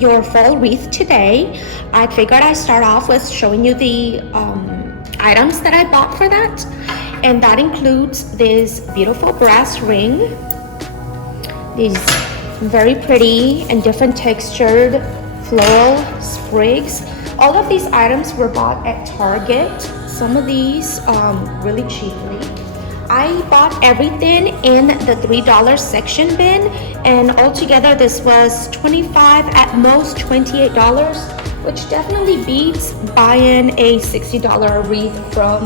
your fall wreath today, I figured I'd start off with showing you the items that I bought for that. And that includes this beautiful brass ring, these very pretty and different textured floral sprigs. All of these items were bought at Target. Some of these really cheaply. I bought everything in the $3 section bin, and altogether this was $25, at most $28, which definitely beats buying a $60 wreath from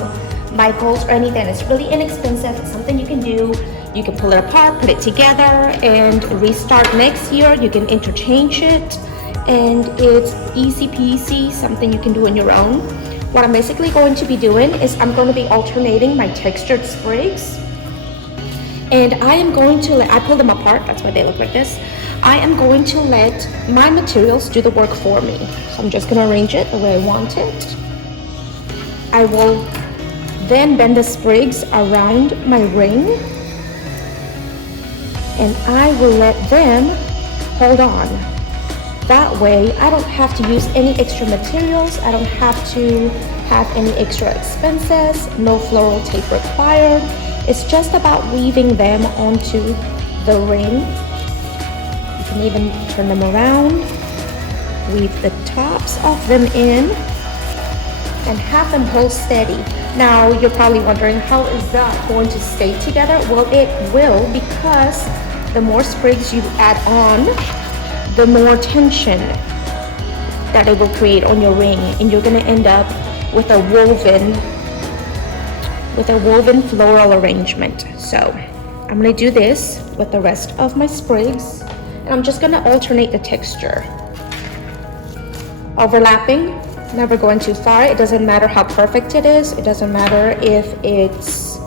Michael's or anything. It's really inexpensive. It's something you can do. You can pull it apart, put it together, and restart next year. You can interchange it, and it's easy peasy, something you can do on your own. What I'm basically going to be doing is I'm going to be alternating my textured sprigs, and I am going to I pull them apart, that's why they look like this. I am going to let my materials do the work for me. So I'm just going to arrange it the way I want it. I will then bend the sprigs around my ring, and I will let them hold on. That way, I don't have to use any extra materials. I don't have to have any extra expenses. No floral tape required. It's just about weaving them onto the ring. You can even turn them around, weave the tops of them in, and have them hold steady. Now, you're probably wondering, how is that going to stay together? Well, it will, because the more sprigs you add on, the more tension that it will create on your ring, and you're going to end up with a woven floral arrangement. So I'm going to do this with the rest of my sprigs, and I'm just going to alternate the texture, overlapping, never going too far. It doesn't matter how perfect it is. It doesn't matter if it's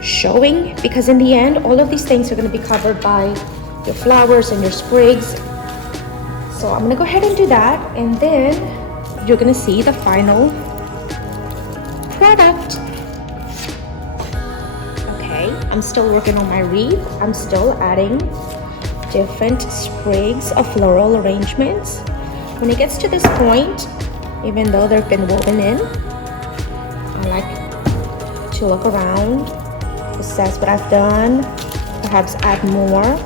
showing, because in the end, all of these things are going to be covered by your flowers and your sprigs. So I'm gonna go ahead and do that, and then you're gonna see the final product. Okay, I'm still working on my wreath. I'm still adding different sprigs of floral arrangements. When it gets to this point, even though they've been woven in, I like to look around, assess what I've done, perhaps add more.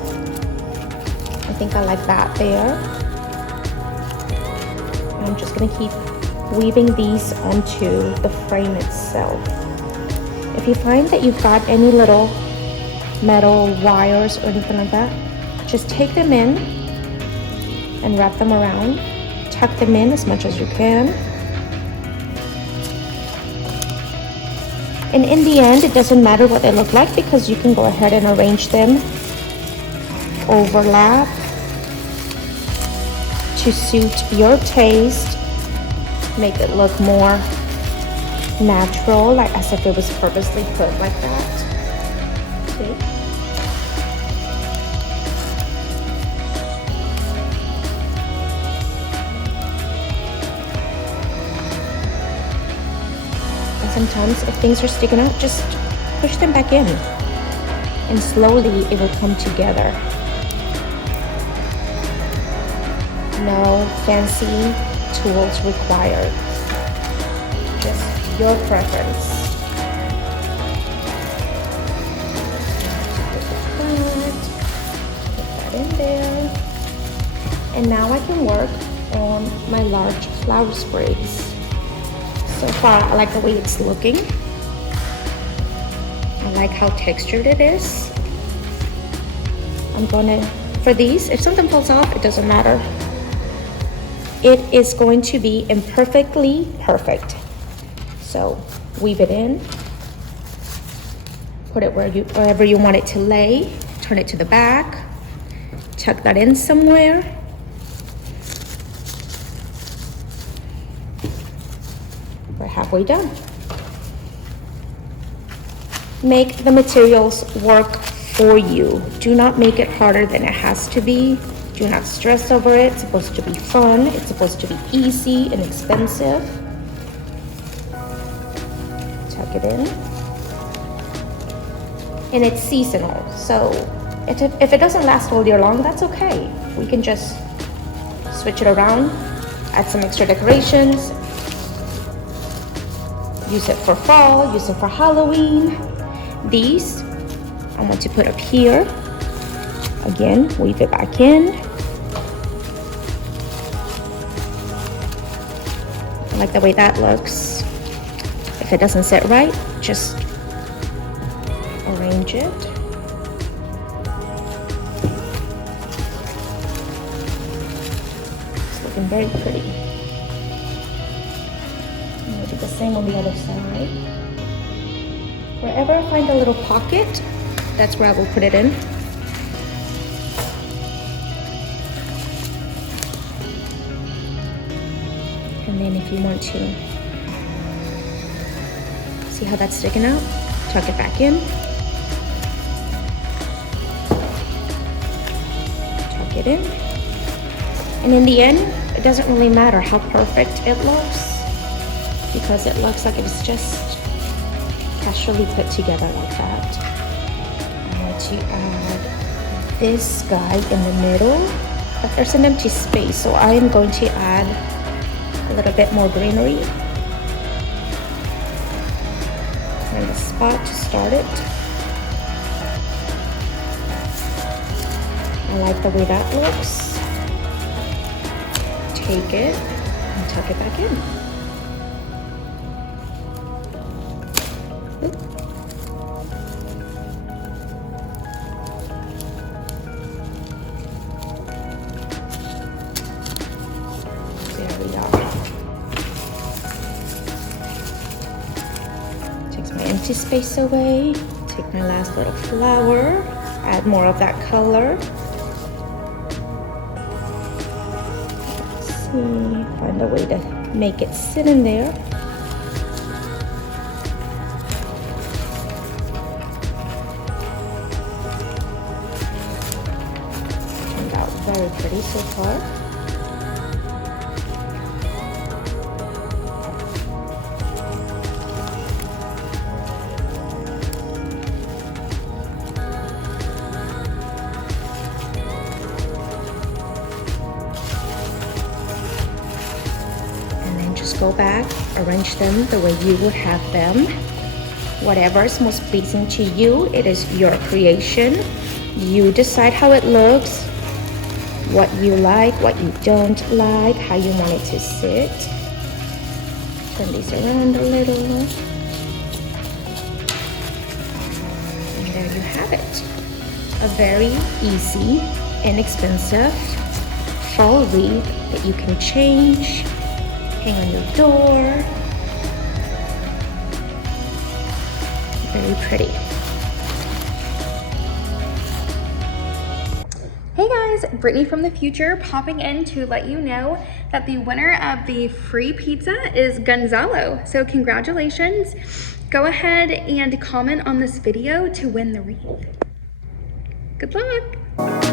I think I like that there. And I'm just going to keep weaving these onto the frame itself. If you find that you've got any little metal wires or anything like that, just take them in and wrap them around. Tuck them in as much as you can. And in the end, it doesn't matter what they look like, because you can go ahead and arrange them, overlap to suit your taste, make it look more natural, like as if it was purposely put like that. See? And sometimes if things are sticking out, just push them back in, and slowly it will come together. No fancy tools required, just your preference. Put that in there. And now I can work on my large flower sprigs. So far, I like the way it's looking. I like how textured it is. I'm gonna, for these, if something falls off, it doesn't matter. It is going to be imperfectly perfect. So weave it in, put it wherever you want it to lay, turn it to the back, tuck that in somewhere. We're halfway done. Make the materials work for you. Do not make it harder than it has to be. Do not stress over it. It's supposed to be fun. It's supposed to be easy and inexpensive. Tuck it in. And it's seasonal, so if it doesn't last all year long, that's okay. We can just switch it around, add some extra decorations. Use it for fall, use it for Halloween. These I want to put up here. Again, weave it back in. I like the way that looks. If it doesn't sit right, just arrange it. It's looking very pretty. I'm gonna do the same on the other side. Wherever I find a little pocket, that's where I will put it in. And then if you want to, see how that's sticking out? Tuck it back in. Tuck it in. And in the end, it doesn't really matter how perfect it looks, because it looks like it's just casually put together like that. I want to add this guy in the middle, but there's an empty space, so I am going to add a little bit more greenery. Find a spot to start it. I like the way that looks. Take it and tuck it back in. There we are. Takes my empty space away. Take my last little flower. Add more of that color. Let's see. Find a way to make it sit in there. Turned out very pretty so far. Just go back, arrange them the way you would have them. Whatever is most pleasing to you, it is your creation. You decide how it looks, what you like, what you don't like, how you want it to sit. Turn these around a little. And there you have it. A very easy, inexpensive fall wreath that you can change, hang on your door. Very pretty. Hey guys, Brittany from the future popping in to let you know that the winner of the free pizza is Gonzalo. So congratulations. Go ahead and comment on this video to win the wreath. Good luck.